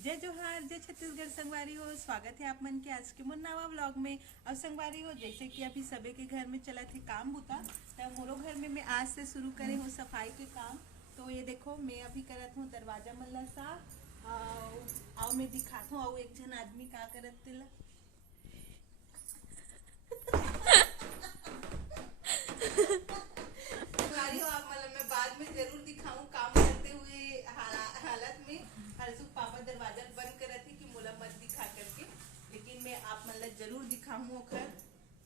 जय जोहार, जय छत्तीसगढ़। संगवारी हो, स्वागत है आप मन के आज के मुन्नावा व्लॉग में। अब संगवारी हो, जैसे कि अभी सबे के घर में चला थे काम बुता, तो मोरो घर में मैं आज से शुरू करे हूँ सफाई के काम। तो ये देखो, मैं अभी करत हूँ दरवाजा मल्ला साफ। आओ मैं दिखाता हूँ, एक जन आदमी का करत तिला। संगवारी हो, आप मतलब मैं बाद में जरूर दिखाऊं काम करते हुए हालत में। हरसुख पापा दरवाजा बंद करे थे कि मोला मत दिखा करके, लेकिन मैं आप मतलब जरूर दिखाऊं ओकर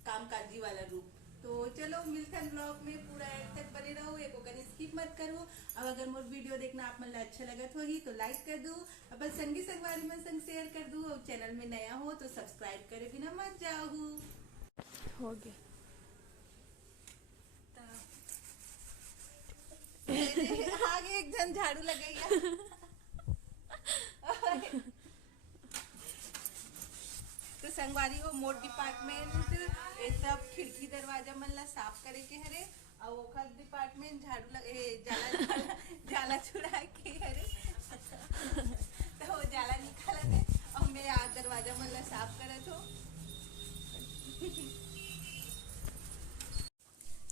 कामकाजी वाला रूप। तो चलो मिलते हैं ब्लॉग में, पूरा एंड तक बने रहो, एक ओकर स्किप मत करो। अब अगर मोर वीडियो देखना आप मतलब अच्छा लगत होगी तो लाइक कर दो, अपन संगी संगवारी में संग शेयर कर दो, और चैनल में नया हो तो सब्सक्राइब करे बिना मत जाओ। हो गया। आगे एक जन झाड़ू लगेगा। तो संगवारी हो, मोर डिपार्टमेंट ये सब खिड़की दरवाजा मन ला साफ करे के हरे, और ओखर डिपार्टमेंट झाड़ू जाला छुड़ा के हरे। तो वो जाला निकालत है और मैं आ दरवाजा मन ला साफ करत हो।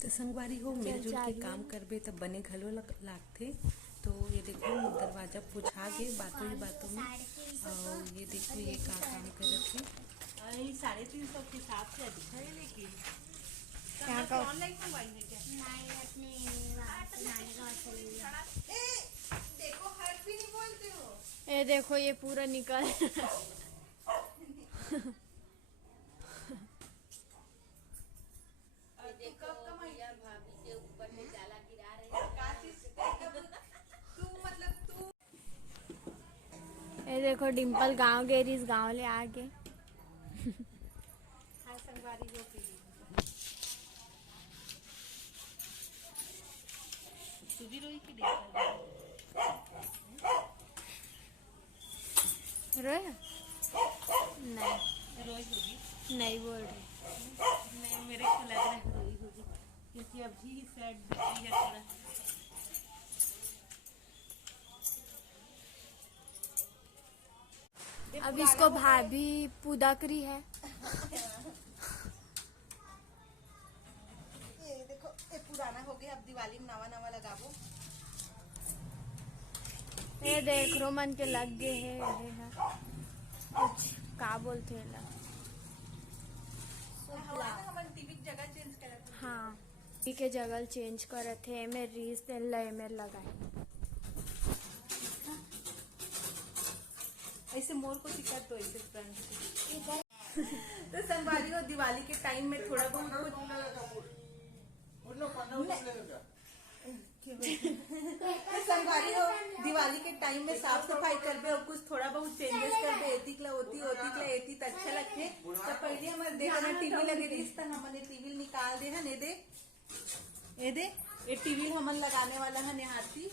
तो संगवारी हो, मिलजुल के काम करबे तब बने घलो लागथे। तो ये देखो दरवाजा पूछा गे बातों ही बातों में, और ये देखो ये का काम करत है। 350 के हिसाब से अधिक है, लेकिन क्या का ऑनलाइन मंगवाई है क्या? नहीं, अपने नानी का चली। देखो हट भी नहीं बोलते हो। ये देखो ये पूरा निकल ये देखो डिम्पल गांव गई रही, इस गांव ले आगे। हाँ संगवारी हो तू भी रोई की रोया नहीं, रोई होगी। नहीं बोल रही। नहीं, मेरे को लग रहा है रोई होगी, क्योंकि अभी सैड दिखी है थोड़ा। अब इसको भाभी पुदाकरी है। ये देखो ये पुराना हो गया, अब दिवाली में नवा नवा लगाबो। ये देख रो मन के लग गए है, ये है कुछ का बोलते हैं लग। हमन टीवी की जगह चेंज करत हन। हाँ, टीवी के जगह चेंज करे थे, मैं रीस लय में लगाई। ऐसे मोर को दिक्कत तो ऐसे फ्रंट तो संगवारी हो, दिवाली के टाइम में थोड़ा बहुत संगवारी हो, दिवाली के टाइम में साफ सफाई करबे और कुछ थोड़ा बहुत चेंजेस करबे, एतिकला एती त अच्छा लगथे। तो पहले हमारे देखना टीवी लगे रही, हमने टीवी निकाल दे हन। ये टीवी हमन लगाने वाला है नेहाती।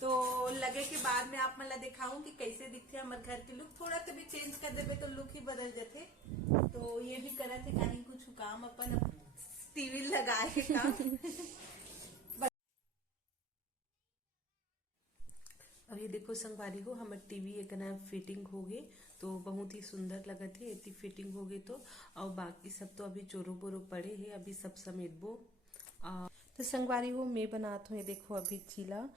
तो लगे के बाद में आप मतलब दिखाऊं कि कैसे दिखते हमारे घर के लुक। थोड़ा सा भी चेंज कर देबे तो लुक ही बदल जाते। तो ये भी करत है कहीं कुछ काम अपन टीवी लगाए के काम। अब ये देखो संगवारी हो, हमारे टीवी एक फिटिंग हो गई, तो बहुत ही सुंदर लगत है। इतनी फिटिंग हो गई तो, और बाकी सब तो अभी जोरो बोरो पड़े है, अभी सब समेटबो। तो संगवारी हो, मैं बनाता हूँ ये देखो अभी चीला।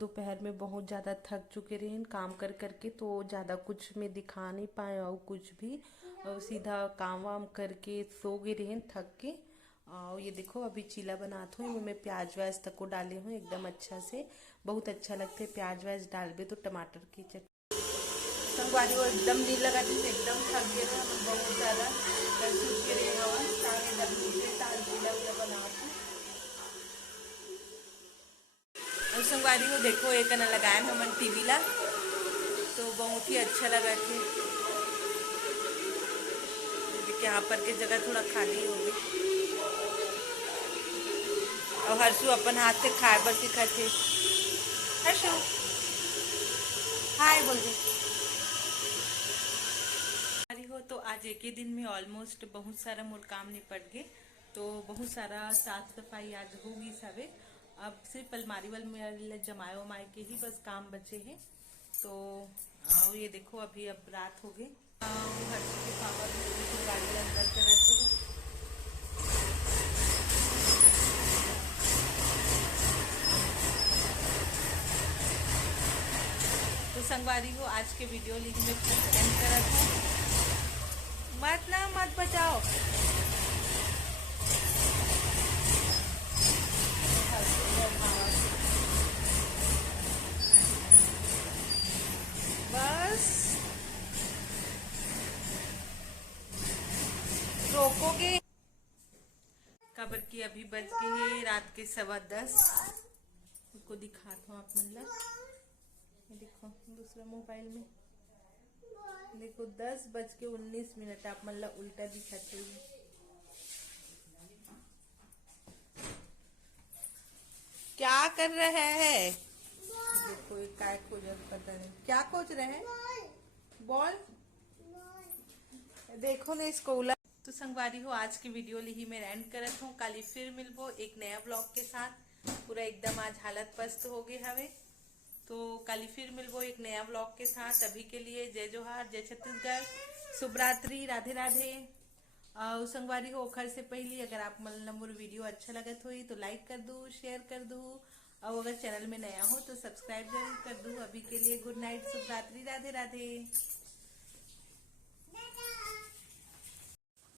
दोपहर में बहुत ज़्यादा थक चुके रहे काम कर करके, तो ज़्यादा कुछ मैं दिखा नहीं पाए और कुछ भी, और सीधा काम वाम करके सो गए रहे थक के। और ये देखो अभी चीला बनाता हूँ, मैं प्याज व्याज तक को डाले हूँ एकदम अच्छा से, बहुत अच्छा लगते प्याज व्याज डालबे तो। टमाटर की चटनी संगवारी हो, एकदम नहीं लगा थी, एकदम थक गए रहे बहुत ज़्यादा संगवारी हो। देखो एक ना लगाए हमन टीवी ला, तो बहुत ही अच्छा लगा थे। यहाँ पर के जगह थोड़ा खाली हो गई, और हर्षु अपन हाथ से खाए बर सिखाते। हर्षु हाय बोल दे। हो तो आज एक ही दिन में ऑलमोस्ट बहुत सारा मोर काम निपट गए, तो बहुत सारा साफ सफाई आज होगी सबे। अब सिर्फ अलमारी वाल जमाए वमाए के ही बस काम बचे हैं। तो ये देखो अभी अब रात हो गई। हर्षी के पापा भी गाड़ी अंदर कर रखे हैं। तो संगवारी हो आज के वीडियो लिंक में एंड करा था। मत बचाओ। बस रोकोगे। खबर की अभी बज गए रात के 10:15। उनको दिखाता हूँ आप मतलब। ये देखो दूसरा मोबाइल में देखो 10:19 आप मतलब उल्टा दिखाते हुए। क्या कर रहे हैं? देखो एक काय खोज पता नहीं क्या खोज रहे हैं। बॉल देखो ना इसको उला। तो संगवारी हो आज की वीडियो ली ही मैं एंड करत हूँ। कल फिर मिलबो एक नया ब्लॉग के साथ। पूरा एकदम आज हालत पस्त हो गई हवे। तो कल फिर मिलबो एक नया ब्लॉग के साथ। अभी के लिए जय जोहार, जय छत्तीसगढ़, शुभ रात्रि, राधे राधे। और संगवारी हो ओखर से पहले अगर आप मतलब मोर वीडियो अच्छा लगत हुई तो लाइक कर दू, शेयर कर दू। और अगर चैनल में नया हो तो सब्सक्राइब जरूर कर दू। अभी के लिए गुड नाइट, शुभ रात्रि, राधे राधे।